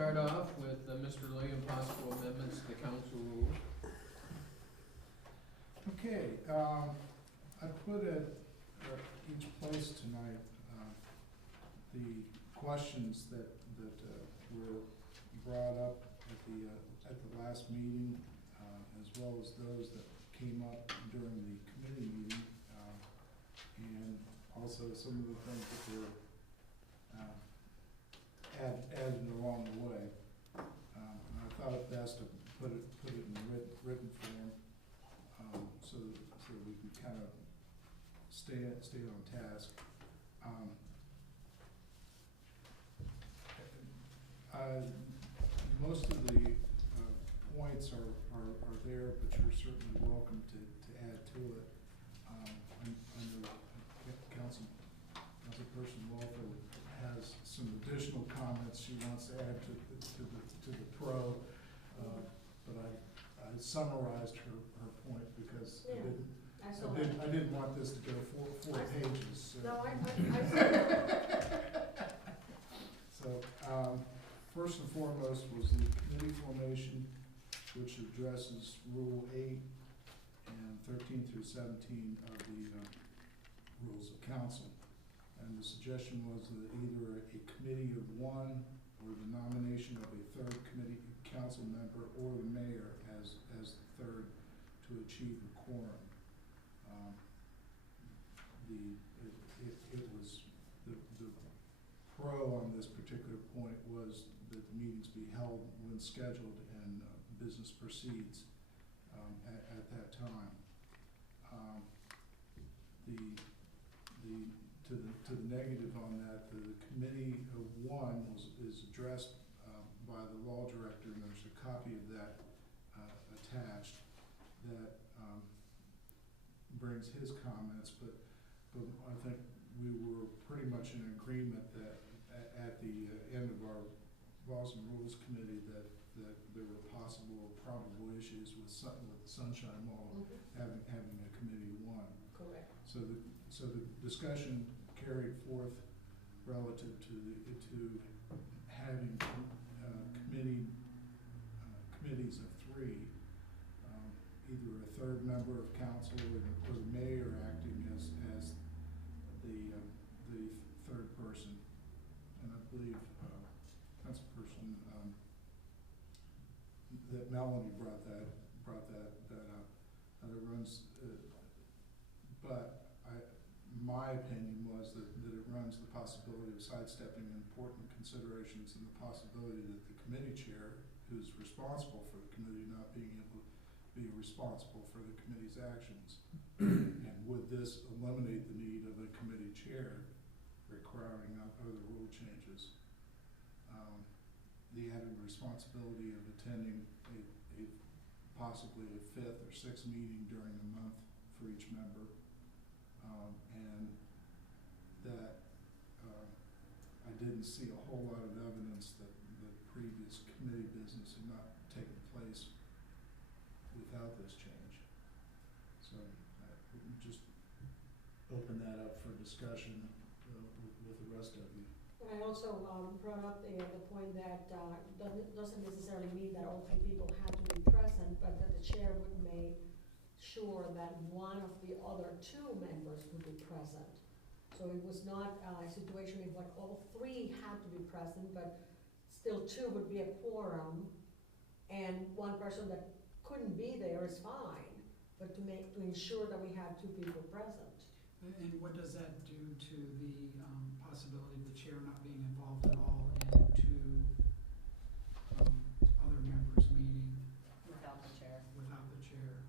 start off with Mr. Lee and possible amendments to the council rules. Okay, I put at each place tonight the questions that were brought up at the last meeting, as well as those that came up during the committee meeting, and also some of the things that were added along the way. And I thought it best to put it in written form, so we can kind of stay on task. Most of the points are there, but you're certainly welcome to add to it. I know Councilperson Walter has some additional comments she wants to add to the pro, but I summarized her point because I didn't want this to go four pages. So. No, I So, first and foremost was the committee formation, which addresses Rule 8 and 13 through 17 of the Rules of Council. And the suggestion was that either a committee of one or the nomination of a third committee council member or the mayor as the third to achieve a quorum. The pro on this particular point was that the meetings be held when scheduled and business proceeds at that time. To the negative on that, the committee of one is addressed by the law director, and there's a copy of that attached that brings his comments, but I think we were pretty much in agreement that at the end of our Laws and Rules Committee that there were possible or probable issues with the Sunshine Law having a committee of one. Correct. So the discussion carried forth relative to having committees of three, either a third member of council or the mayor acting as the third person. And I believe Councilperson that Melanie brought that up. That it runs, but my opinion was that it runs the possibility of sidestepping important considerations and the possibility that the committee chair, who's responsible for the committee, not being able to be responsible for the committee's actions. And would this eliminate the need of a committee chair requiring other rule changes? The added responsibility of attending possibly a fifth or sixth meeting during the month for each member, and that I didn't see a whole lot of evidence that the previous committee business had not taken place without this change. So I just open that up for discussion with the rest of you. And I also brought up the point that doesn't necessarily mean that all three people had to be present, but that the chair would make sure that one of the other two members would be present. So it was not a situation in which all three had to be present, but still two would be a quorum, and one person that couldn't be there is fine, but to ensure that we have two people present. And what does that do to the possibility of the chair not being involved at all in two other members meeting Without the chair. without the chair?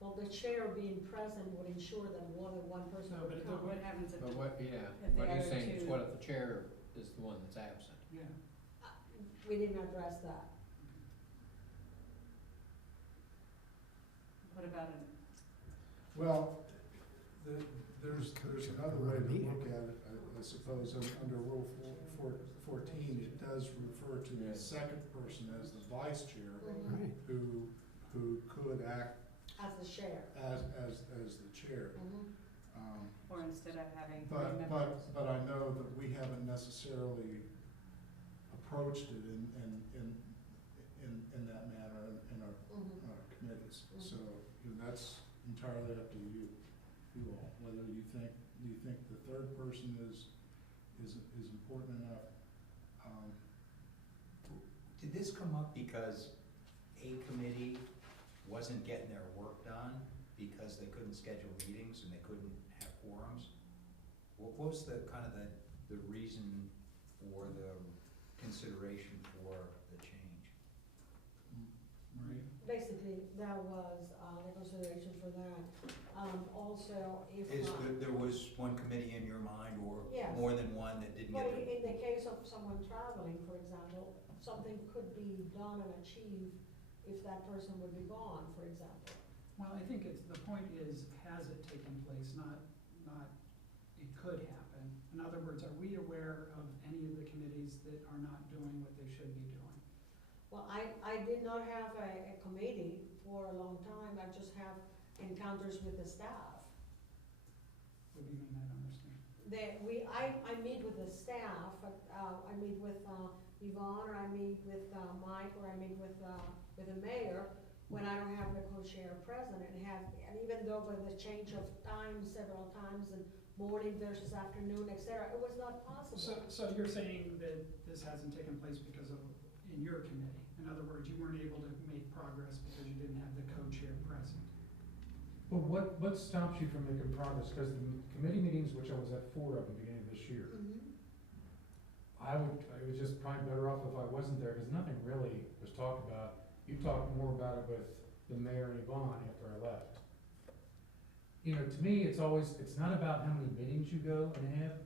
Well, the chair being present would ensure that more than one person No, would but come. What happens if, But what the he's other saying is two- what if the chair is the one that's absent? Yeah. We didn't address that. what about an, Well, there's another way to look at it, I suppose. Under Rule 14, it does refer to the second person as the vice chair, Mhm. who could act As the chair. as the chair. or instead of having three But members? I know that we haven't necessarily approached it in that manner in our committees. Mhm. So, you know, that's entirely up to you all, whether do you think the third person is important enough? Did this come up because a committee wasn't getting their work done because they couldn't schedule meetings and they couldn't have quorums? What was the kind of the reason for the consideration for the change? Marie? Basically, that was, the consideration for that. Also, if. There was one committee in your mind or Yes. more than one that didn't But get in the case of someone traveling, for example, something could be done and achieved if that person would be gone, for example. Well, I think the point is, has it taken place, not it could happen. In other words, are we aware of any of the committees that are not doing what they should be doing? Well, I did not have a committee for a long time, I just have encounters with the staff. What do you mean, I don't understand? I meet with the staff, I meet with Yvonne, or I meet with Mike, or I meet with the mayor, when I don't have the co-chair present, and even though with the change of time several times, and morning versus afternoon, et cetera, it was not possible. So you're saying that this hasn't taken place because of, in your committee? In other words, you weren't able to make progress because you didn't have the co-chair present? Well, what stops you from making progress? Because the committee meetings, which I was at 4 of at the beginning of this year, I was just probably better off if I wasn't there, because nothing really was talked about. You talked more about it with the mayor and Yvonne after I left. You know, to me, it's not about how many meetings you go and have,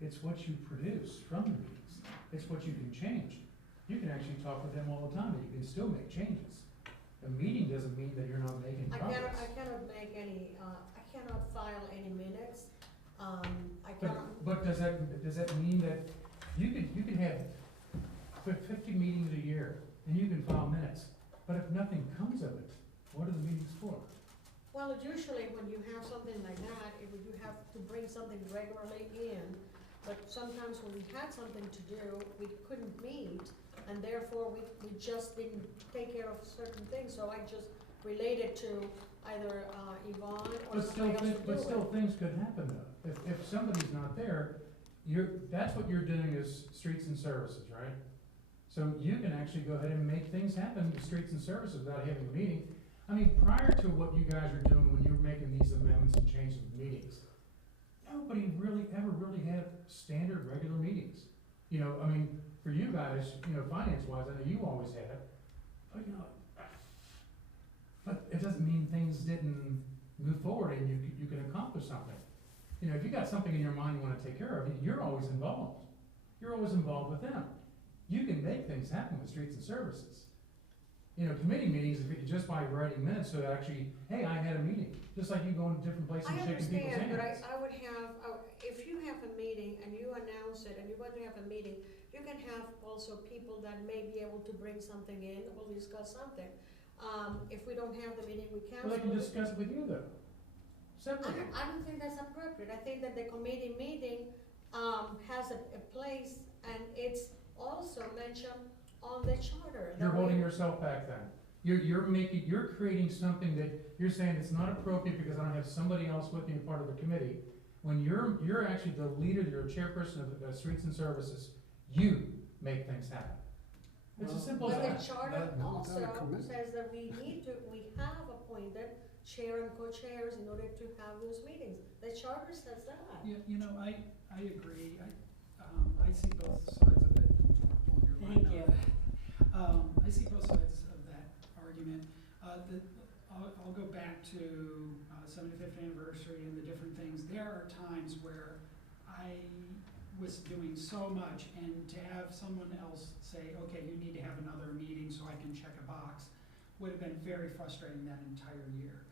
it's what you produce from the meetings. It's what you can change. You can actually talk with them all the time, and you can still make changes. A meeting doesn't mean that you're not making progress. I cannot make any, I cannot file any minutes, I cannot. But does that mean that you can have 50 meetings a year, and you can file minutes, but if nothing comes of it, what are the meetings for? Well, usually when you have something like that, you have to bring something regularly in, but sometimes when we had something to do, we couldn't meet, and therefore we just didn't take care of certain things, so I just related to either Yvonne or somebody else to do it. But still things could happen though. If somebody's not there, that's what you're doing is streets and services, right? So you can actually go ahead and make things happen with streets and services without having a meeting. I mean, prior to what you guys are doing when you were making these amendments and changes of meetings, nobody ever really had standard regular meetings. You know, I mean, for you guys, you know, finance-wise, I know you always had, but you know, but it doesn't mean things didn't move forward and you can accomplish something. You know, if you got something in your mind you wanna take care of, you're always involved. You're always involved with them. You can make things happen with streets and services. You know, committee meetings, if you just by writing minutes, so actually, hey, I had a meeting, just like you go into different places and shaking people's hands. I understand, but I would have, if you have a meeting and you announce it and you're going to have a meeting, you can have also people that may be able to bring something in, we'll discuss something. If we don't have the meeting, we cancel. Well, they can discuss it with you though, separately. I don't think that's appropriate. I think that the committee meeting, has a place, and it's also mentioned on the charter. You're holding yourself back then. You're creating something that you're saying it's not appropriate because I don't have somebody else with me in part of the committee. When you're actually the leader, you're a chairperson of the streets and services, you make things happen. It's as simple as But that. the charter also says that we have appointed chair and co-chairs in order to have those meetings. The charter says that. You know, I agree. I see both sides of it. Thank you. I see both sides of that argument. I'll go back to 75th anniversary and the different things. There are times where I was doing so much, and to have someone else say, okay, you need to have another meeting so I can check a box, would have been very frustrating that entire year.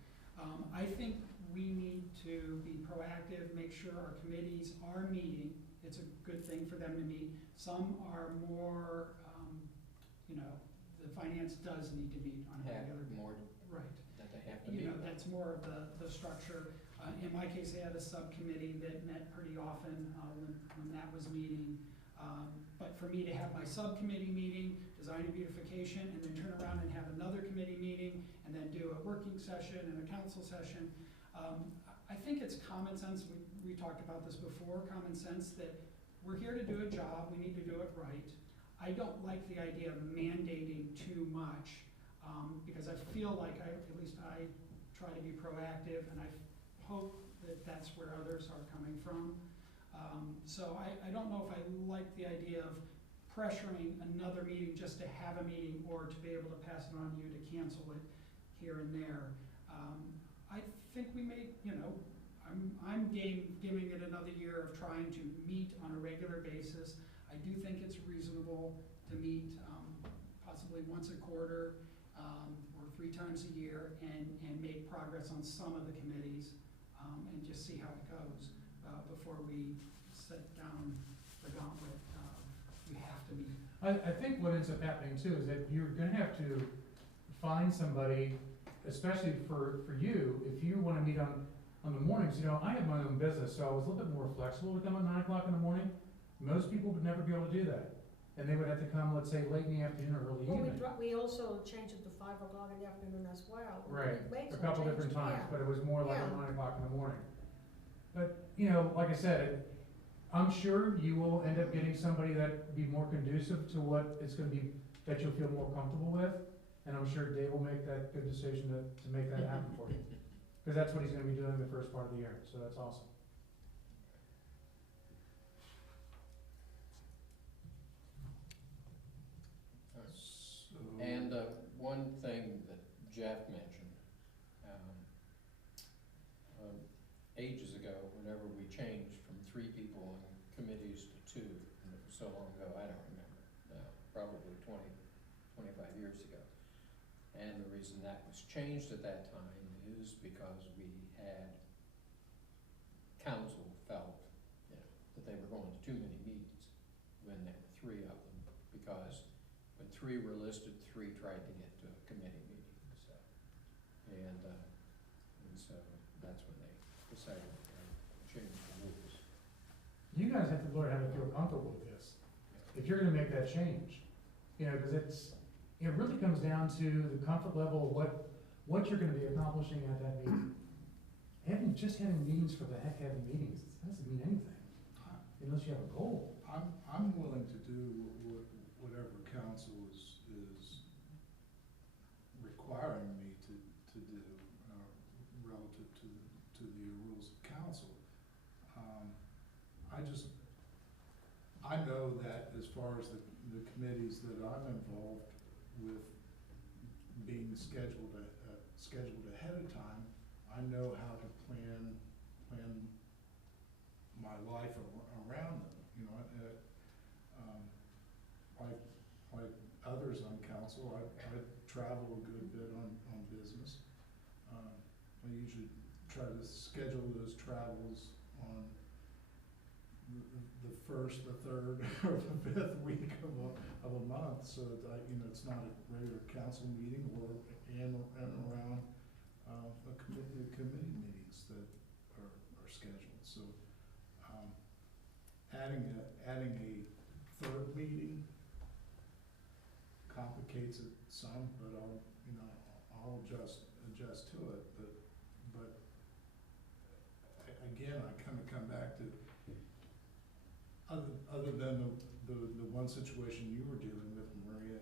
I think we need to be proactive, make sure our committees are meeting. It's a good thing for them to meet. Some are more, you know, the finance does need to meet on a regular basis. More Right. that they have to be. You know, that's more of the structure. In my case, I had a subcommittee that met pretty often when that was meeting. But for me to have my subcommittee meeting, design and beautification, and then turn around and have another committee meeting, and then do a working session and a council session, I think it's common sense, we talked about this before, common sense that we're here to do a job, we need to do it right. I don't like the idea of mandating too much, because I feel like at least I try to be proactive, and I hope that that's where others are coming from. So I don't know if I like the idea of pressuring another meeting just to have a meeting or to be able to pass it on to you to cancel it here and there. I think we may, I'm giving it another year of trying to meet on a regular basis. I do think it's reasonable to meet possibly once a quarter or 3 times a year and make progress on some of the committees and just see how it goes before we set down the gauntlet. We have to meet. I think what ends up happening too is that you're gonna have to find somebody, especially for you, if you wanna meet on the mornings. I have my own business, so I was a little bit more flexible to come at 9 o'clock in the morning. Most people would never be able to do that. And they would have to come, let's say, late in the afternoon or early Well, evening. we also changed it to 5 o'clock in the afternoon as well. Right, We made a some couple changes, different times, yeah. but it was more like at Yeah. 9 o'clock in the morning. But, like I said, I'm sure you will end up getting somebody that be more conducive to what it's gonna be, that you'll feel more comfortable with. And I'm sure Dave will make that good decision to make that happen for you. Cause that's what he's gonna be doing the first part of the year, so that's awesome. So. And one thing that Jeff mentioned, ages ago, whenever we changed from 3 people on committees to 2, and it was so long ago, I don't remember now, probably 25 years ago. And the reason that was changed at that time is because we had, council felt, that they were going to too many meetings when there were 3 of them, because when 3 were listed, 3 tried to get to a committee meeting, so. And so that's when they decided to change the rules. You guys have to learn how to feel comfortable with this, if you're gonna make that change. Cause it really comes down to the comfort level of what you're gonna be accomplishing at that meeting. Having meetings for the heck having meetings, it doesn't mean anything, unless you have a goal. I'm willing to do whatever council is requiring me to do, relative to the rules of council. I know that as far as the committees that I'm involved with being scheduled ahead of time, I know how to plan my life around them, like others on council, I travel a good bit on business. I usually try to schedule those travels on the 1st, the 3rd, or the 5th week of a month, so that it's not a regular council meeting or around the committee meetings that are scheduled. So adding a 3rd meeting complicates it some, but I'll adjust to it. But again, I kind of come back to other than the one situation you were dealing with, Maria.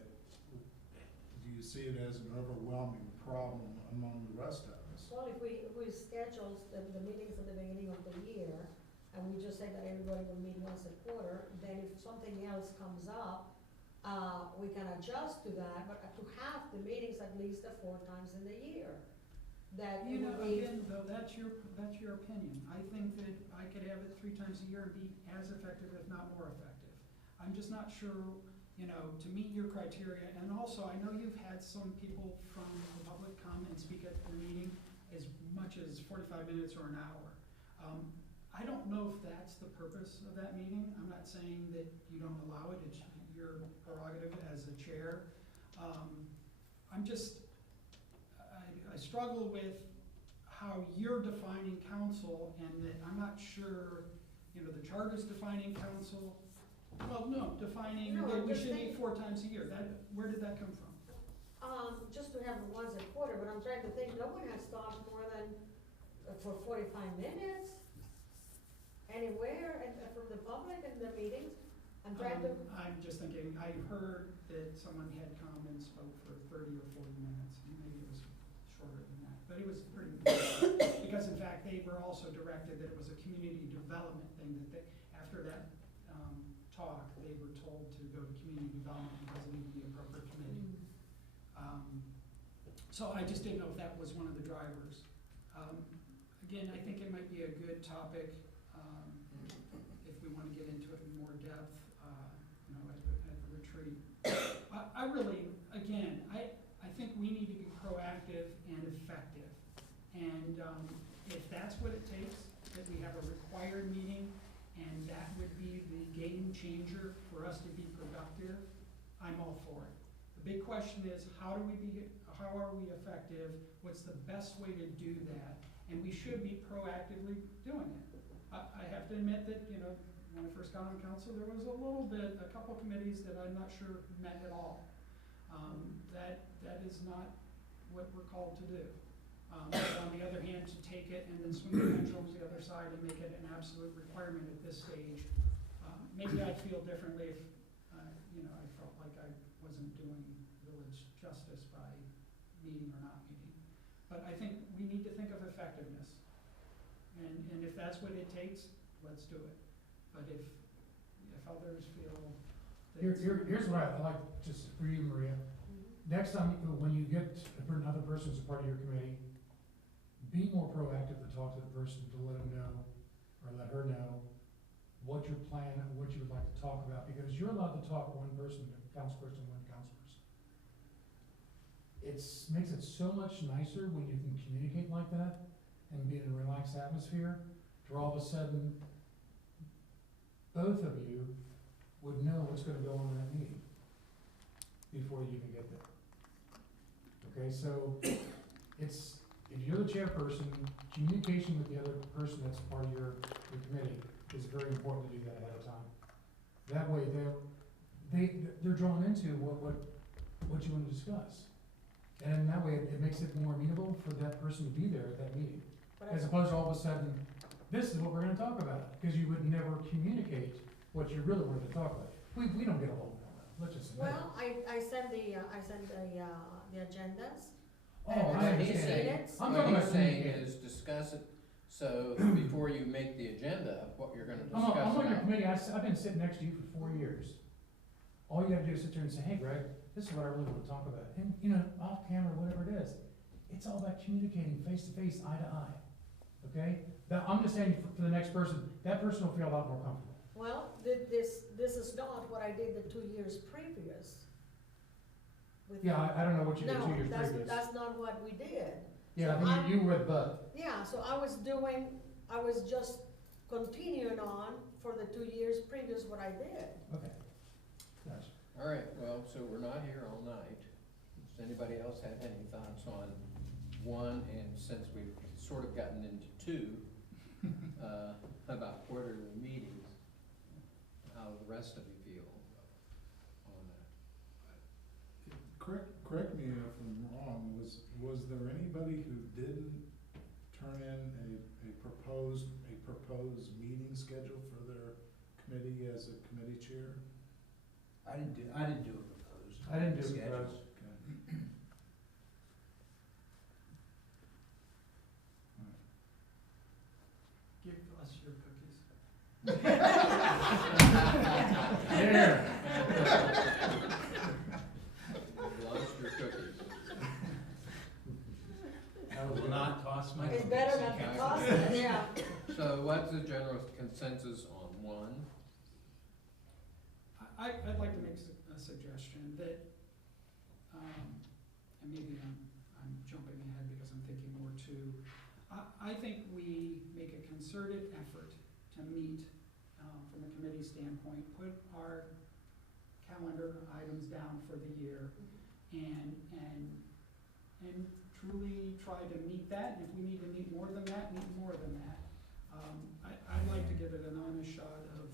Do you see it as an overwhelming problem among the rest of us? Well, if we schedule the meetings at the beginning of the year, and we just say that everybody will meet once a quarter, then if something else comes up, we can adjust to that, but to have the meetings at least 4 times in the year. That it would be. Again, though, that's your opinion. I think that I could have it 3 times a year and be as effective, if not more effective. I'm just not sure, to meet your criteria, and also, I know you've had some people from the public come and speak at your meeting as much as 45 minutes or an hour. I don't know if that's the purpose of that meeting. I'm not saying that you don't allow it, it's your prerogative as a chair. I struggle with how you're defining council, and that I'm not sure, the charter's defining council, Well, no, defining No, that I'm we just should meet thinking- 4 times a year, where did that come from? Just to have it once a quarter, but I'm trying to think, no one has talked more than, for 45 minutes, anywhere, and from the public in the meetings. I'm trying to, I'm just thinking, I heard that someone had come and spoke for 30 or 40 minutes, and maybe it was shorter than that, but it was pretty, because in fact, they were also directed that it was a community development thing, that they, after that, talk, they were told to go to community development because it needed the appropriate committee. So I just didn't know if that was one of the drivers. Again, I think it might be a good topic, if we wanna get into it in more depth, you know, at the retreat. I really, again, I think we need to be proactive and effective. And, if that's what it takes, that we have a required meeting, and that would be the game changer for us to be productive, I'm all for it. The big question is, how are we effective? What's the best way to do that? And we should be proactively doing it. I have to admit that, you know, when I first got on council, there was a couple committees that I'm not sure met at all. That is not what we're called to do. But on the other hand, to take it and then swing the pendulum to the other side and make it an absolute requirement at this stage, maybe I'd feel differently if, you know, I felt like I wasn't doing village justice by meeting or not meeting. But I think we need to think of effectiveness. And if that's what it takes, let's do it. But if others feel that Here's what I like, just for you, Maria. Next time, when you get another person as a part of your committee, be more proactive to talk to the person, to let them know, or let her know what your plan, and what you would like to talk about, because you're allowed to talk one person, councilperson, one councilperson. Makes it so much nicer when you can communicate like that, and be in a relaxed atmosphere, to all of a sudden, both of you would know what's gonna go on in that meeting before you even get there. Okay, so if you're the chairperson, communication with the other person that's part of your committee is very important to do that ahead of time. That way they're drawn into what you want to discuss. And that way it makes it more amenable for that person to be there at that meeting. As opposed to all of a sudden, this is what we're gonna talk about, because you would never communicate what you really wanted to talk about. We don't get a hold of that, let's just admit it. well, I sent the agendas. Oh, and I the he's saying- minutes. I'm What talking he's about saying communicating. is discuss it, so before you make the agenda of what you're gonna I'm discuss on your about. committee, I've been sitting next to you for 4 years. All you gotta do is sit there and say, hey, Greg, this is what I really wanna talk about. And, you know, off camera, whatever it is, it's all about communicating face to face, eye to eye, okay? I'm just saying for the next person, that person will feel a lot more comfortable. Well, this is not what I did the 2 years previous. with Yeah, them. I don't know what you did 2 years No, previous. that's not what we did. Yeah, so I think you were with Bud. Yeah, so I was just continuing on for the 2 years previous what I did. Okay. Gotcha. All right, well, so we're not here all night. Does anybody else have any thoughts on one, and since we've sort of gotten into two, about quarterly meetings, how the rest of you feel on that? Correct me if I'm wrong, was there anybody who didn't turn in a proposed meeting schedule for their committee as a committee chair? I didn't do a proposed. I didn't do a schedule. proposed. Okay. give us your cookies. There. Lost your cookies. I will not toss my cookies. It's better not to toss it, yeah. So what's the general consensus on one? I'd like to make a suggestion that, and maybe I'm jumping ahead because I'm thinking more too. I think we make a concerted effort to meet, from a committee standpoint, put our calendar items down for the year and truly try to meet that. And if we need to meet more than that, meet more than that. I'd like to give it an honest shot of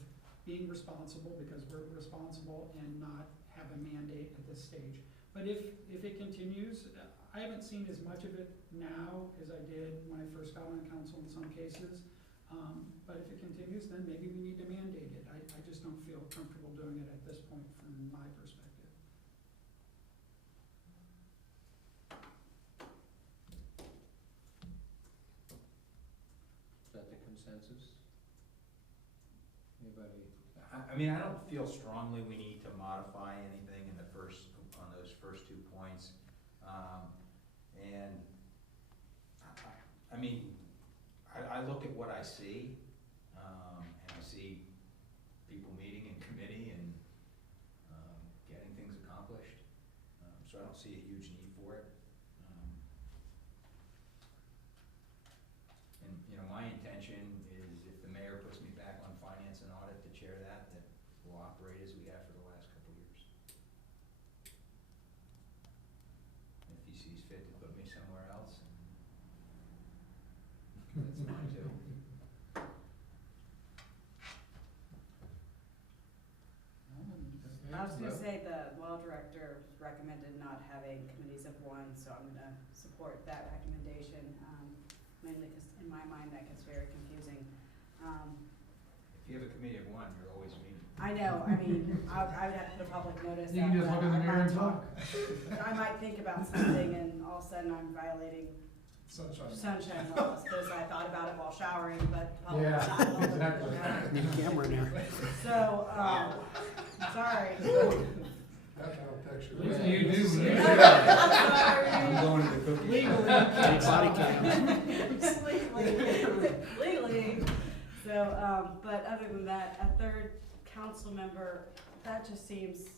being responsible, because we're responsible, and not have a mandate at this stage. But if it continues, I haven't seen as much of it now as I did when I first got on council in some cases. But if it continues, then maybe we need to mandate it. I just don't feel comfortable doing it at this point from my perspective. Is that the consensus? Anybody? I mean, I don't feel strongly we need to modify anything in the first, on those first 2 points. And I mean, I look at what I see, and I see people meeting in committee and getting things accomplished. So I don't see a huge need for it. And, you know, my intention is if the mayor puts me back on finance and audit to chair that we'll operate as we have for the last couple of years. And if he sees fit to put me somewhere else, that's fine too. I was gonna say the law director recommended not having committees of one, so I'm gonna support that recommendation, mainly because in my mind that gets very confusing. If you have a committee of one, you're always meeting. I know, I mean, I would have to put a public notice You out can just that look in the I mirror might and talk. I might think about something and all of a sudden I'm violating sunshine laws, because I thought about it while showering, but the public is not allowed to exactly. know. Need a camera now. So, sorry. That's how a picture. What do you do when you I'm say that? sorry. I'm going to the cookie. Legally. Take body cam. Legally. So, but other than that, a third council member, that just seems,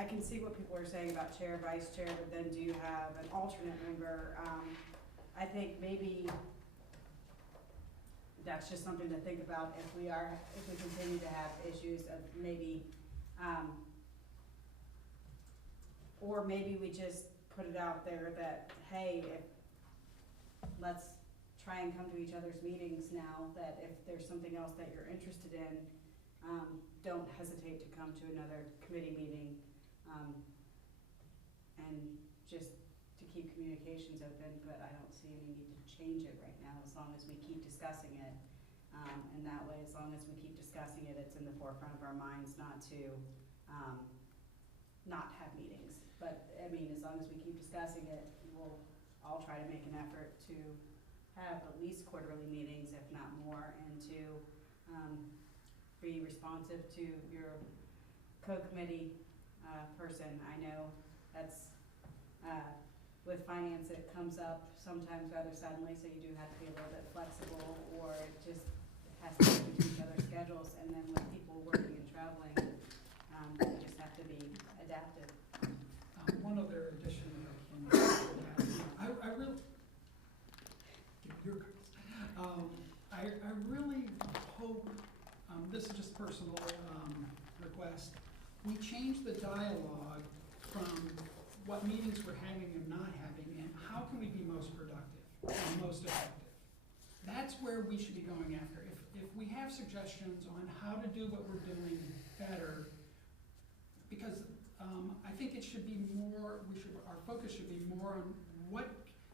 I can see what people are saying about chair, vice chair, but then do you have an alternate member? I think maybe that's just something to think about if we continue to have issues of maybe, or maybe we just put it out there that, hey, let's try and come to each other's meetings now, that if there's something else that you're interested in, don't hesitate to come to another committee meeting, and just to keep communications open, but I don't see any need to change it right now, as long as we keep discussing it. And that way, as long as we keep discussing it, it's in the forefront of our minds not to, not have meetings. But, I mean, as long as we keep discussing it, I'll try to make an effort to have at least quarterly meetings, if not more, and to, be responsive to your co-committee, person. I know that's, with finance, it comes up sometimes rather suddenly, so you do have to be a little bit flexible, or it just has to fit into each other's schedules, and then with people working and traveling, you just have to be adaptive. One other addition that I can add, I really, give me your cards. I really hope, this is just personal, request, we change the dialogue from what meetings we're having and not having, and how can we be most productive and most effective. That's where we should be going after. If we have suggestions on how to do what we're doing better, because I think it should be more, our focus should be more on what,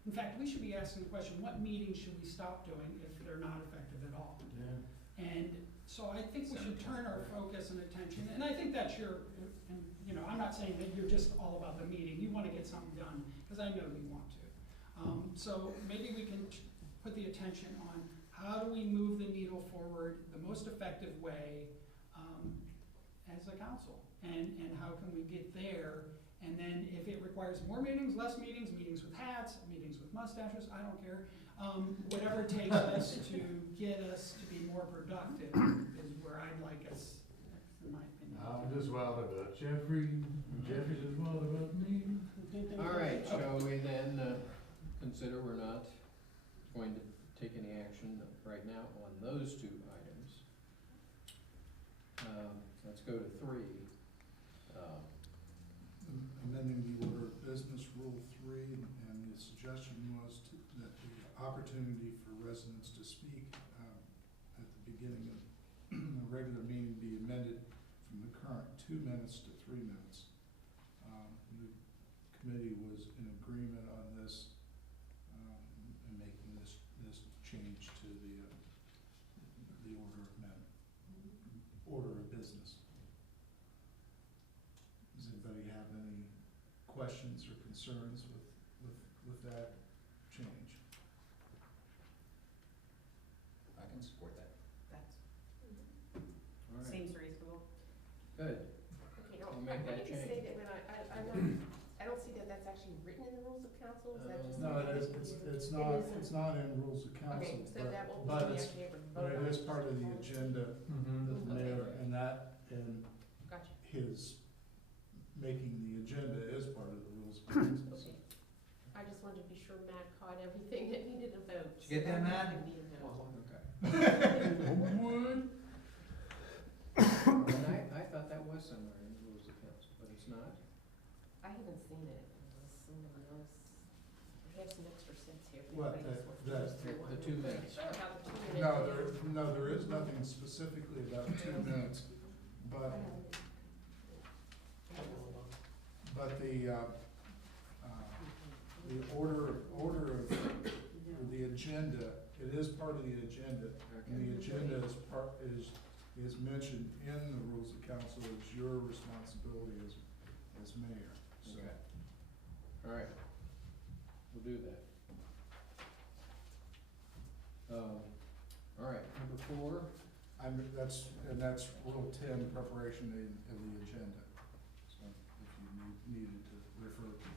in fact, we should be asking the question, what meetings should we stop doing if they're not effective at all? Yeah. And so I think we should turn our focus and attention, and I think that's your, and, you know, I'm not saying that you're just all about the meeting, you wanna get something done, because I know you want to. So maybe we can put the attention on how do we move the needle forward the most effective way, as a council, and how can we get there, and then if it requires more meetings, less meetings, meetings with hats, meetings with mustaches, I don't care. Whatever it takes us to get us to be more productive is where I'd like us, in my opinion. I'm just wild about Jeffrey, Jeffrey's just wild about me. All right, shall we then consider we're not going to take any action right now on those two items? Let's go to 3. Amending the order of business, Rule 3, and the suggestion was that the opportunity for residents to speak at the beginning of regular meeting be amended from the current 2 minutes to 3 minutes. The committee was in agreement on this, and making this change to the order of business. Does anybody have any questions or concerns with that change? I can support that. That All right, seems reasonable. good. Okay, no, We'll make I that need to say change. that when I don't see that that's actually written in the rules of council, is that just? No, something it is, that it's you- not, isn't. it's not in rules of council, Okay, so that won't be but something we it's, actually ever but vote it on. is part of the agenda Mhm. that the Okay. mayor, and Gotcha, his making the agenda is part of the rules of council. okay. I just wanted to be sure Matt caught everything that needed a vote. Did you get that, Matt? Didn't need a vote. Okay. Would. And I thought that was somewhere in the rules of council, but it's not? I haven't seen it, unless someone else, we have some extra sets here. if What, anybody else wants to that- go through one. the 2 minutes. Sure, about the 2 minutes. No, there is nothing specifically about 2 minutes, but the order of, or the agenda, it is part of the agenda, and the agenda is mentioned in the rules of council as your responsibility as mayor, so. Okay. All right, we'll do that. All right, number 4, That's Rule 10, preparation of the agenda, so if you needed to refer to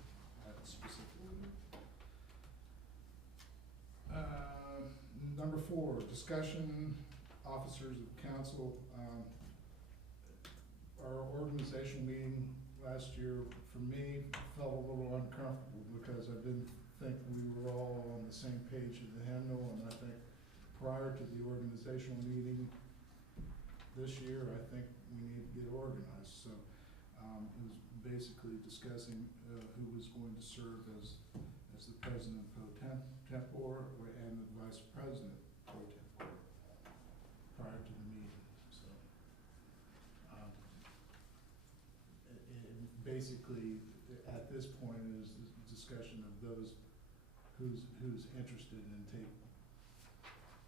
that specifically. Number 4, discussion, officers of council. Our organizational meeting last year, for me, felt a little uncomfortable because I didn't think we were all on the same page of the handle, and I think prior to the organizational meeting this year, I think we need to get organized, so, it was basically discussing, who was going to serve as the president pro tempore and the vice president pro tempore prior to the meeting, so. Basically, at this point is the discussion of those who's interested in taking. I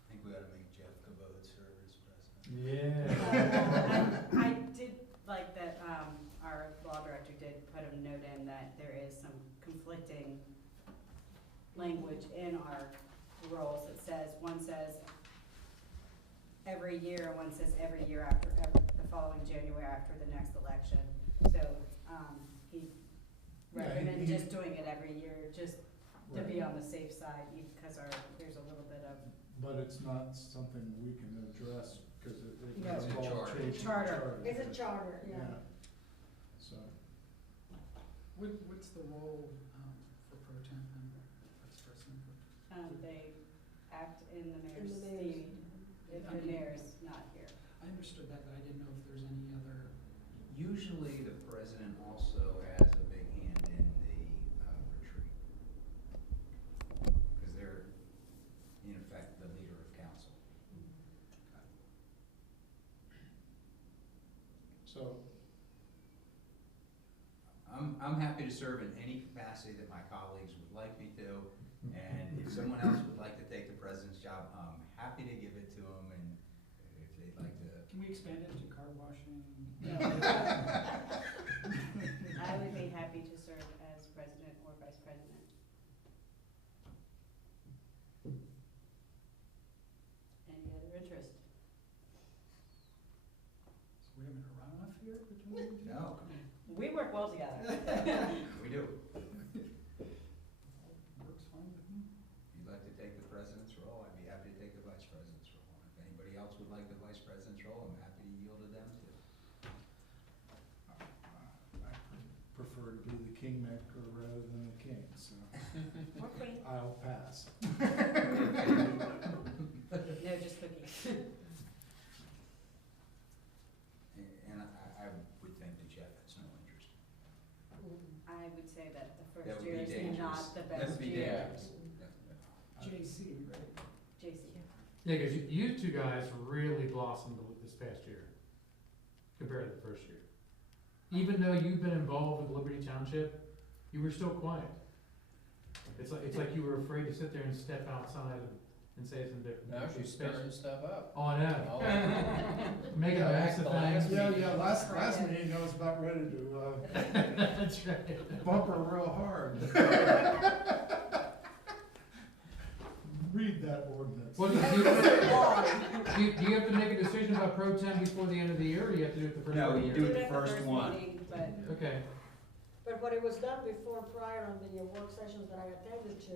think we ought to make Jeff Cabot serve as president. Yeah. I did like that, our law director did put a note in that there is some conflicting language in our rules that says, one says every year, one says every year after, the following January after the next election. So, he recommended he- just doing it every year, just to be Right. on the safe side, because there's a little bit of But it's not something we can address, because it No. It's a involves charter. changing the Charter. charter. It's a charter, yeah. So, What's the role, for pro temp and vice president? they act in the In the mayor's mayor's- stead if the mayor's not here. I understood that, but I didn't know if there's any other, Usually, the president also has a big hand in the retreat. Because they're, in effect, the leader of council. so, I'm happy to serve in any capacity that my colleagues would like me to, and if someone else would like to take the president's job, I'm happy to give it to them, and if they'd like to. can we expand it to car washing? I would be happy to serve as president or vice president. Any other interest? So we're having a runoff here between the two? No, We work well together. we do. Works fine with me. If you'd like to take the president's role, I'd be happy to take the vice president's role. If anybody else would like the vice president's role, I'm happy to yield to them too. I prefer to be the kingmaker rather than the king, so Or queen. I'll pass. No, just cookies. And I would think that Jeff has no interest. I would say that the That first would year be is dangerous. not the That best would be year. dangerous. JC, right? JC. Yeah, because you two guys really blossomed with this past year compared to the first year. Even though you've been involved with Liberty Township, you were still quiet. It's like you were afraid to sit there and step outside and say something different. Now she's stirring stuff up. Oh, I know. All Making a Yeah, mess of the last things. Yeah, last meeting, I was about ready to, That's right. bump her real hard. Read that ordinance. Well, do you have to make a decision about pro tem before the end of the year, or do you have to do it the first No, of the you year? do it at the first one. meeting, But Okay, But what it was done before, prior on the work sessions that I attended to,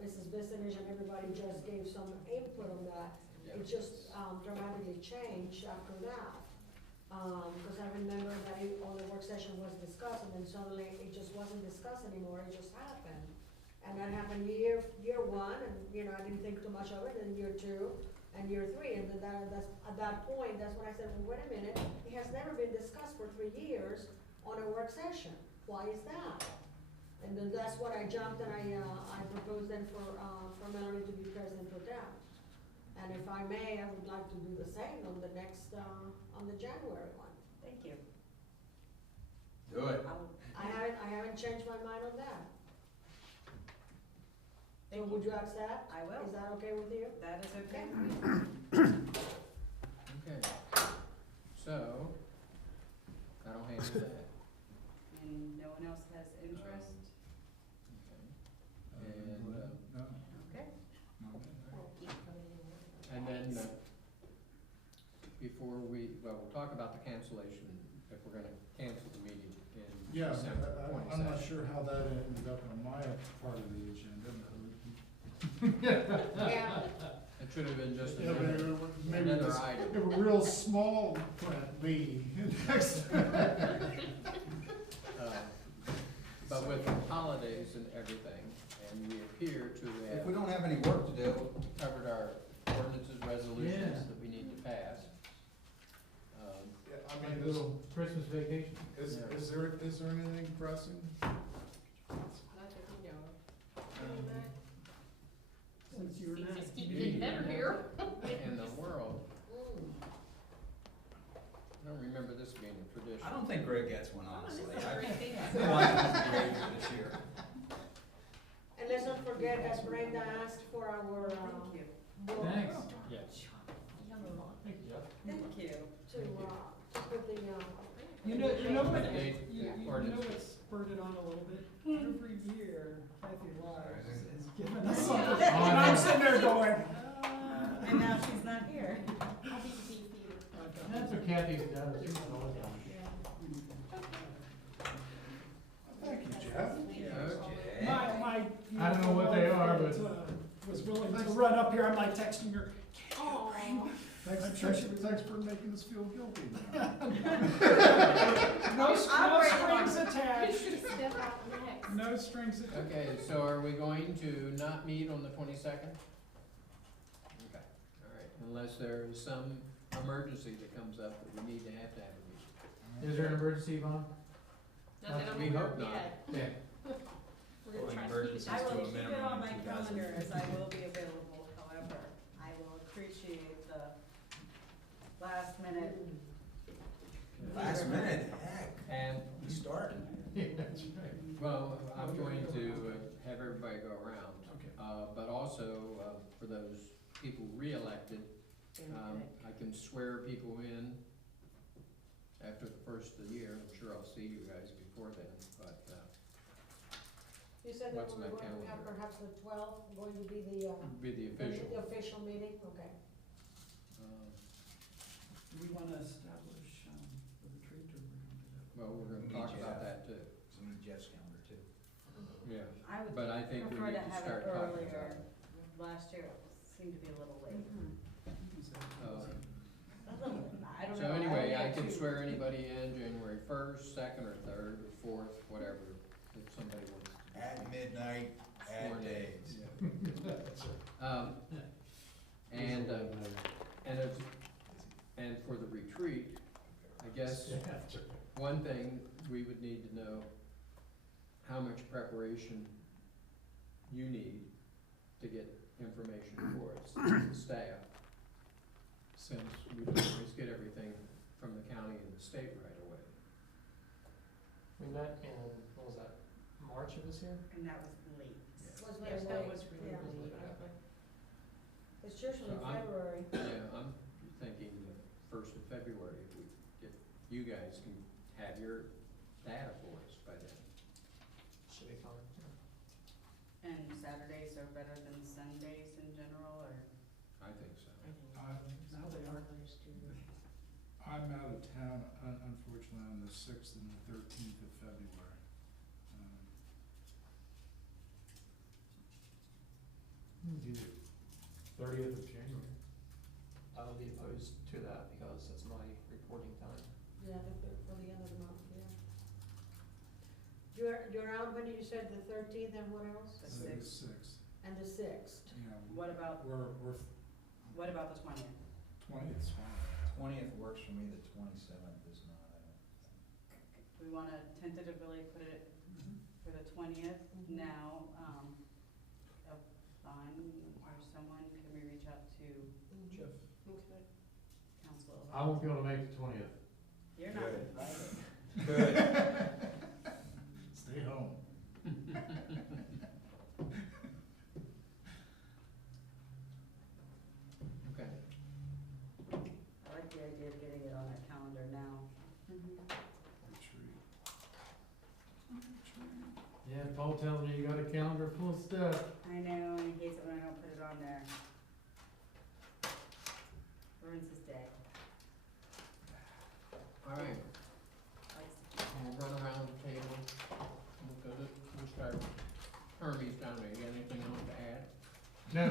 Mrs. Vicinage and everybody just gave some input on that. It just dramatically changed after that. Because I remember that all the work session was discussed, and then suddenly it just wasn't discussed anymore, it just happened. And that happened year one, and, you know, I didn't think too much of it, and year two, and year three, and then that's, at that point, that's when I said, well, wait a minute, it has never been discussed for 3 years on a work session, why is that? And then that's what I jumped and I proposed then for Melanie to be president pro tem. And if I may, I would like to do the same on the next, on the January one. thank you. Do it. I haven't changed my mind on that. So Thank would you. you accept? I will. Is that okay with you? That is okay. Okay, so, that'll handle that. And no one else has interest? Okay. And, No, Okay. no. Keep coming in. and then, before we'll talk about the cancellation, if we're gonna cancel the meeting in Yeah, December I'm not 22nd. sure how that ended up on my part of the agenda, but. Yeah, It should have been just Yeah, another, maybe another just item. a real small print meeting next. But with the holidays and everything, and we appear to If we have don't have any work to do, covered our ordinances, resolutions Yeah. that we need to pass. I like mean, a little Christmas vacation. is there anything pressing? Not that we know of. Since you're not. Just keep getting better here. In the world, mm. I don't remember this being a tradition. I don't think Greg gets one, honestly. This is a great thing. I feel like it's great for this year. And let's not forget that Brenda asked for our, Thank you. book Thanks. Yes. Thank you, Jeff. Thank you. to put the, You know what, The date, you the know ordinance. what spurred it on a little bit? Every year, Kathy Wise has given Yeah. us something, Oh, and I I'm know. sitting there going, And now she's not here. I'll be the beef eater. That's what Kathy's done, she's done all the time. Thank you, Jeff. Okay. my. I don't know what they are, but- Was willing to run up here, I'm like texting her, oh, Thanks for making us feel guilty. no I'll break strings one. attached, Step out next. no strings attached. Okay, so are we going to not meet on the 22nd? Okay, all right, unless there is some emergency that comes up that we need to have a meeting. Is there an emergency, Yvonne? Not that I'm We aware hope of not. yet. Yeah. We're gonna try to keep Emergencies it I to that will a keep it minimum on my in calendar 2015. as I will be available, however, I will appreciate the last minute. Last minute, heck, And, we started. Yeah, that's right. well, I'm going to have everybody go around. Okay. But also, for those people re-elected, I can swear people in after the first of the year. I'm sure I'll see you guys before then, but, you said that What's we my were going to have calendar? perhaps the 12th going to be the be the official. the official meeting, okay. Do we wanna establish, the retreat, or we're gonna do that? Well, we're gonna We talk need about Jeff. that too. It's on Jeff's calendar too. Yeah. I would But I think we prefer need to to have start it talking about earlier. it. Last year it seemed to be a little late. I don't know. So anyway, I only can had 2. swear anybody in January 1st, 2nd, or 3rd, or 4th, whatever, if somebody wants. At midnight, Sworn at in. days. And, and for the retreat, I guess Yeah, that's right. one thing we would need to know, how much preparation you need to get information for us, the staff. since we don't always get everything from the county and the state right away. We met in, what was that, March of this year? And that was late. Yeah. Was Yes, very that late, was really yeah. late. It's usually So I'm- February. Yeah, I'm thinking the first of February, if you guys can have your data for us by then. Should be fine. And Saturdays are better than Sundays in general, or? I think so. I think Now they are. others do. I'm out of town, unfortunately, on the 6th and the 13th of February. Do the 30th of January. I'll be opposed to that because that's my reporting time. Yeah, for the end of the month, yeah. You're out, when you said the 13th and what else? The The 6th. 6th, And the 6th. yeah. What about, We're, what about the 20th? 20th's fine. 20th works for me, the 27th is not, I don't. Do we wanna tentatively put it for the 20th Mhm. now? Or someone, can we reach out to Jeff. Okay. council? I won't be able to make the 20th. You're not Good. invited. Good. Stay home. Okay. I like the idea of getting it on that calendar now. Retreat. Yeah, Paul tells me you got a calendar full of stuff. I know, and he hates it when I don't put it on there. Ruins his day. All right, Likes- we'll run around the table. We'll start, Hermes down there, you got anything else to add? No.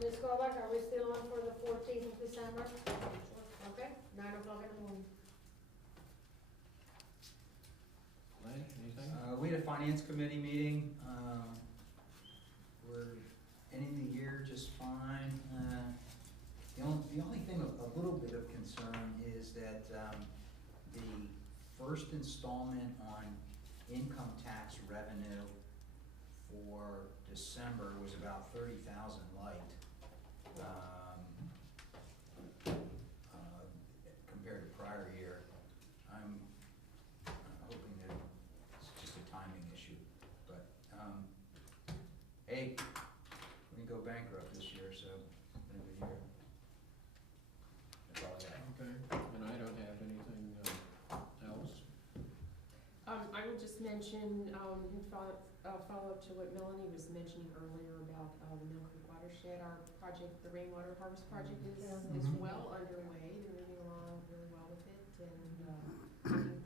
Ms. Kovac, are we still on for the 14th of December? Okay, 9 o'clock in the morning. Len, anything? We had a finance committee meeting, we're ending the year just fine. The only thing of a little bit of concern is that, the first installment on income tax revenue for December was about 30,000 light, compared to prior year. I'm hoping that it's just a timing issue, but, hey, we can go bankrupt this year, so, end of the year. That's all I got. Okay, and I don't have anything else. I will just mention, follow up to what Melanie was mentioning earlier about, the Mill Creek Watershed, our project, the rainwater harvest project is Mhm. well underway, they're moving along really well with it, and, I think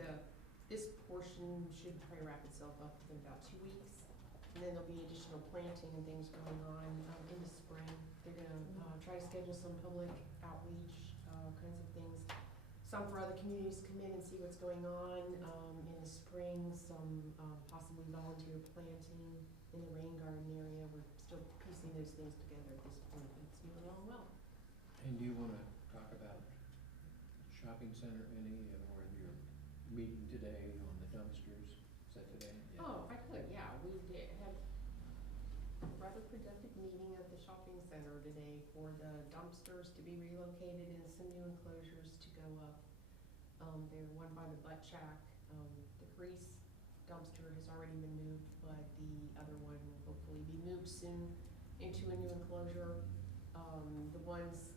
this portion should probably wrap itself up within about 2 weeks. And then there'll be additional planting and things going on, in the spring. They're gonna, try to schedule some public outreach, kinds of things. Some for other communities to come in and see what's going on, in the spring, some, possibly volunteer planting in the rain garden area. We're still piecing those things together at this point, but it's moving along well. And do you wanna talk about shopping center any, or your meeting today on the dumpsters? Is that today? Yeah. Oh, I could, yeah, we did have a rather productive meeting at the shopping center today for the dumpsters to be relocated and some new enclosures to go up. They're one by the butt shack, the grease dumpster has already been moved, but the other one will hopefully be moved soon into a new enclosure. The ones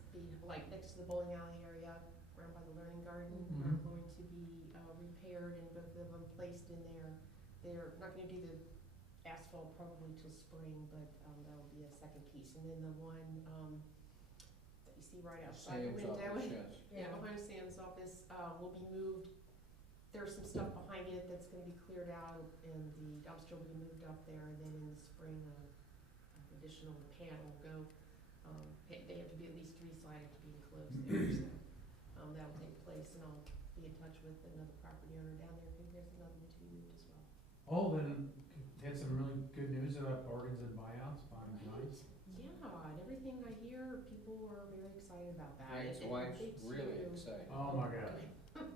like next to the bowling alley area, around by the learning garden, are Mhm. going to be repaired and both of them placed in there. They're not gonna do the asphalt probably till spring, but, that'll be a second piece. And then the one, that you see right outside the Sam's window. office, yes. Yeah, behind Sam's office, will be moved. There's some stuff behind it that's gonna be cleared out, and the dumpster will be moved up there, and then in the spring, an additional panel will go. They have to be at least 3-sided to be enclosed there, so, that'll take place, and I'll be in touch with another property owner down there, because there's another one to be moved as well. Oh, then had some really good news about bargains and buyouts, buying nights. Yeah, and everything I hear, people are very excited about that. Greg's And wife's they really too. excited. Oh my God.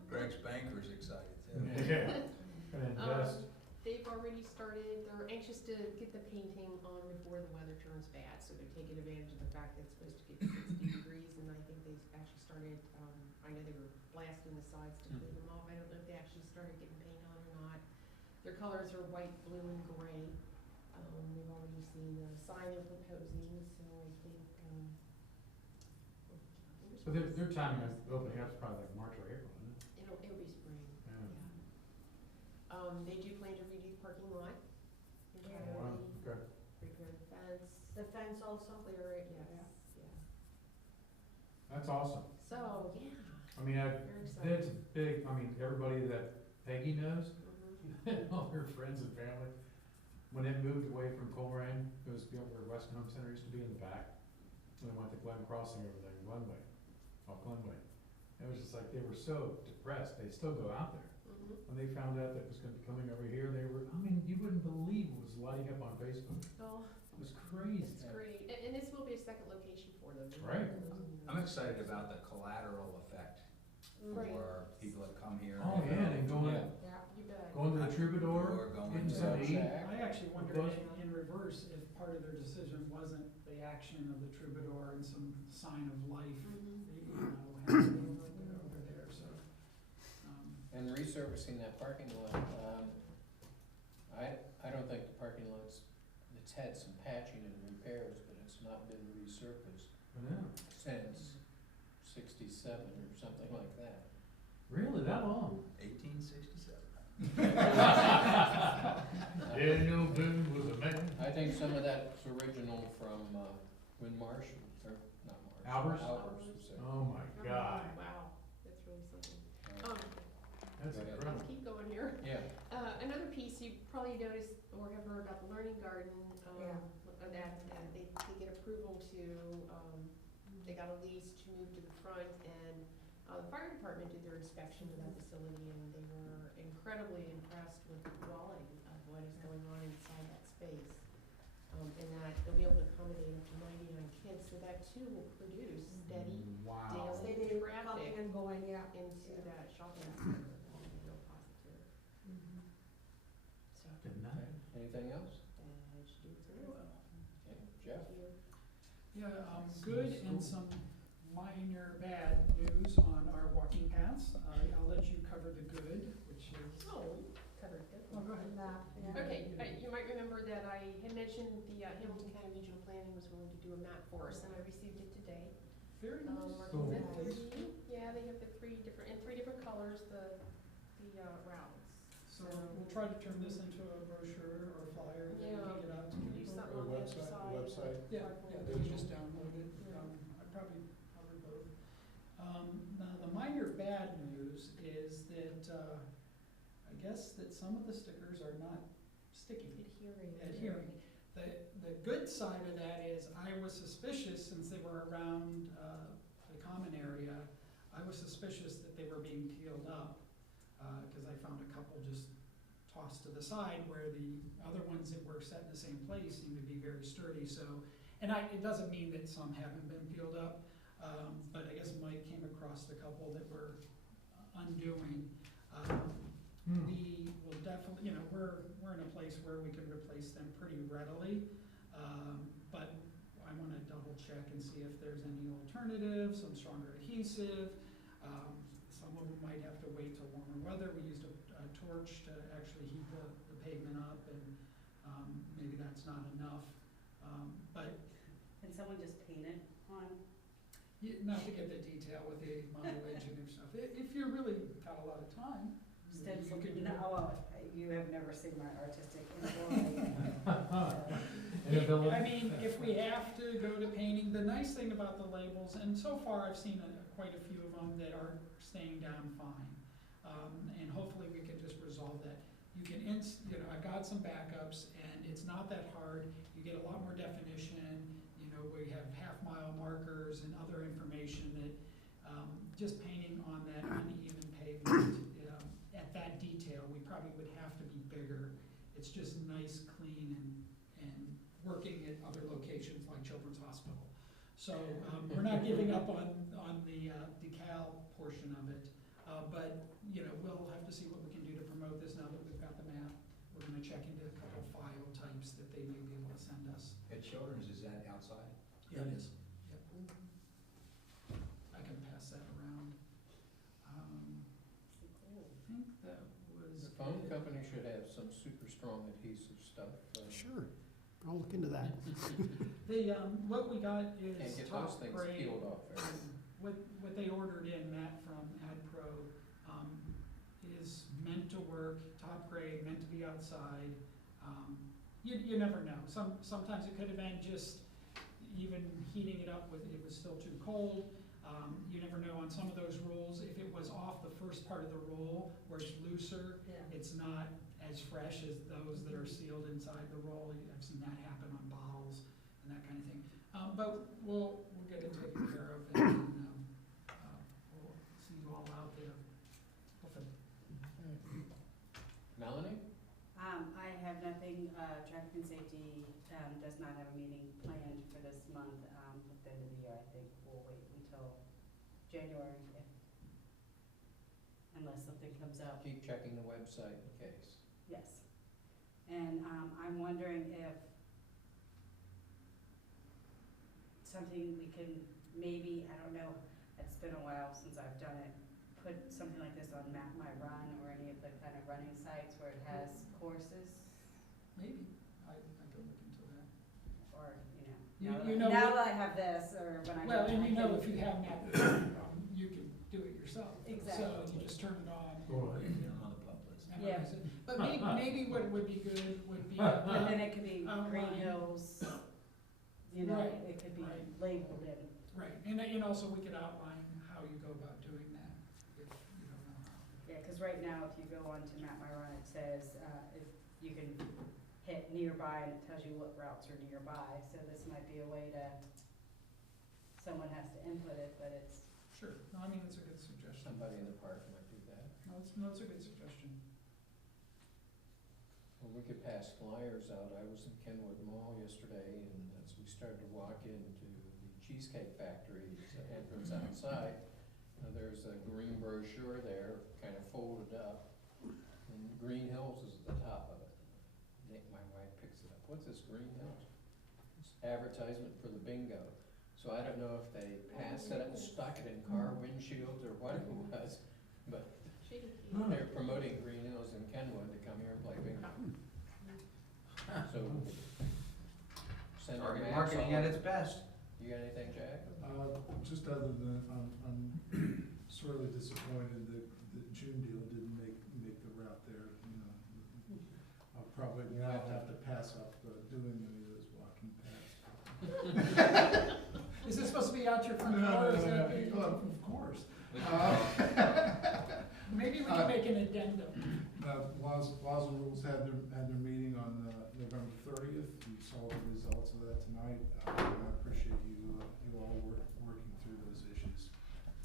Greg's banker's excited too. Yeah, gonna invest. they've already started, they're anxious to get the painting on before the weather turns bad, so they're taking advantage of the fact that it's supposed to get 60 degrees, and I think they've actually started, I know they were blasting the sides to clean them off, I don't know if they actually started getting paint on or not. Their colors are white, blue, and gray. We've already seen the sign they're proposing, so I think, So their timing of opening up is probably like March or April, isn't it? it'll be spring, Yeah. yeah. They do plan to redo the parking lot. Yeah. Oh, wow, okay. Repair the fence, The fence also? clear it, yes, yeah. That's awesome. So, yeah, I mean, very exciting. that's big, I mean, everybody that Peggy knows, Mhm. all her friends and family, when it moved away from Colerain, it was built where Weston Home Center used to be in the back. When they went to Glen Crossing over there, Glenway, off Glenway. It was just like, they were so depressed, they still go out there. Mhm. When they found out that it was gonna be coming over here, they were, I mean, you wouldn't believe what was lighting up on Facebook. Oh, It was crazy. it's great, and this will be a second location for them. Right. I'm excited about the collateral effect Right. for people that come here. Oh, yeah, and going, Yeah. Yeah, you bet. going to the Troubadour, Or going getting to something to eat. Shack. I actually wonder Close. in reverse if part of their decision wasn't the action of the Troubadour and some sign of life, Mhm. you know, happening over there, so. And resurfacing that parking lot, I don't think the parking lot's, it's had some patching and repairs, but it's not been resurfaced Yeah. since 67 or something like that. Really, that long? 1867. Daniel Boone was a man. I think some of that's original from, when Marshall, or not Marshall. Albers? Albers was there. Oh my God, Wow, that's really something. Uh, that's Go ahead. incredible. Let's keep going here. Yeah, Another piece, you probably noticed or have heard about the learning garden, Yeah. that they get approval to, they got a lease to move to the front, and, the fire department did their inspection of that facility, and they were incredibly impressed with the quality of what is going on inside that space. And that they'll be able to accommodate up to 99 kids, so that too will produce steady Wow. daily Steady traffic coming and going, yeah. into that shopping center. That'll be real positive. Mhm. So, Didn't know. anything else? that should do it for now. Okay, Jeff? Thank you. Yeah, good and some minor bad news on our walking paths. I'll let you cover the good, which is. Oh, covered it. Oh, go ahead. Map, yeah. Okay, you might remember that I had mentioned the Hamilton County Regional Planning was going to do a map for us, and I received it today. Very nice. Working with Cool. yeah, they have the three different colors, the routes. So we'll try to turn this into a brochure or a flyer and then Yeah. take it out to Do people. something on the other side. Yeah, they can just download it. Yeah. I probably covered both. Now, the minor bad news is that, I guess that some of the stickers are not sticking. Adhering. The good side of that is I was suspicious, since they were around, the common area, I was suspicious that they were being peeled up, cause I found a couple just tossed to the side where the other ones that were set in the same place seemed to be very sturdy, so. And it doesn't mean that some haven't been peeled up, but I guess Mike came across a couple that were undoing. We will definitely, we're in a place where we can replace them pretty readily, but I wanna double check and see if there's any alternatives, some stronger adhesive. Some of them might have to wait till warmer weather. We used a torch to actually heat the pavement up, and maybe that's not enough. But Can someone just paint it on? not to get the detail with the model engineer stuff. If you really got a lot of time, you Stencil, could do no, it. well, you have never seen my artistic ability. I mean, if we have to go to painting, the nice thing about the labels, and so far I've seen quite a few of them that are staying down fine. And hopefully we can just resolve that. You can, I've got some backups, and it's not that hard. You get a lot more definition. We have half-mile markers and other information that, just painting on that uneven pavement, at that detail, we probably would have to be bigger. It's just nice, clean, and working at other locations like Children's Hospital. So, we're not giving up on the decal portion of it, but, we'll have to see what we can do to promote this now that we've got the map. We're gonna gonna check into a couple file types that they may be able to send us. At Children's, is that outside? Yeah, it is. Yep. I can pass that around. I think that was. The phone it. company should have some super strong adhesive stuff. Sure, I'll look into that. The, what we got Can't is get those top things grade. peeled off there. What they ordered in, Matt from AdPro, is meant to work, top grade, meant to be outside. You never know. Sometimes it could have been just even heating it up with, it was still too cold. You never know on some of those rolls, if it was off the first part of the roll where it's looser, Yeah. it's not as fresh as those that are sealed inside the roll. I've seen that happen on bottles and that kind of thing. But we'll get it taken care of, and we'll see you all out there. Hopefully. Melanie? I have nothing, traffic and safety, does not have a meeting planned for this month, at the end of the year. I think we'll wait until January, unless something comes up. Keep checking the website in case. Yes. And, I'm wondering if something we can, maybe, I don't know, it's been a while since I've done it, put something like this on Map My Run or any of the kind of running sites where it has courses, Maybe. I could look into that. or, You know now what- that I have this, or when I. Well, and I you know, can- if you have Map, you can do it yourself. So Exactly. you just turn it on. Go ahead. I'm on the pub list. memorize it. But maybe what would be good would be, And then it could be Outline. Greenhills, Right, it could be right. labeled in. right, and also we could outline how you go about doing that, if you don't know how. Yeah, cause right now, if you go onto Map My Run, it says, if you can hit nearby and it tells you what routes are nearby, so this might be a way to, someone has to input it, but it's, Sure, no, I mean, it's a good suggestion. Somebody in the park might do that. No, it's a good suggestion. Well, we could pass flyers out. I was in Kenwood Mall yesterday, and as we started to walk into the Cheesecake Factory's entrance outside, there's a green brochure there, kind of folded up, and Greenhills is at the top of it. My wife picks it up. What's this Greenhills? It's advertisement for the bingo. So I don't know if they passed it and stuck it in car windshields or what it was, but they're promoting Greenhills in Kenwood to come here and play bingo. So, send our Target maps marketing all at over. its best. You got anything, Jack? Just other than, I'm sorely disappointed that the June deal didn't make the route there, I'll probably now have to pass up doing any of those walking paths. Is this supposed to be out your front door, or is that? Of course. Maybe we can make an addendum. Laws and Rules had their meeting on November 30th. You saw the results of that tonight. And I appreciate you all working through those issues.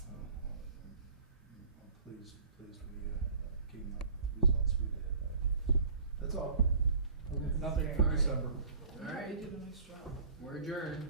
I'm pleased we came up with the results we did. That's all. Nothing for December. All right, They did a nice job. we're adjourned.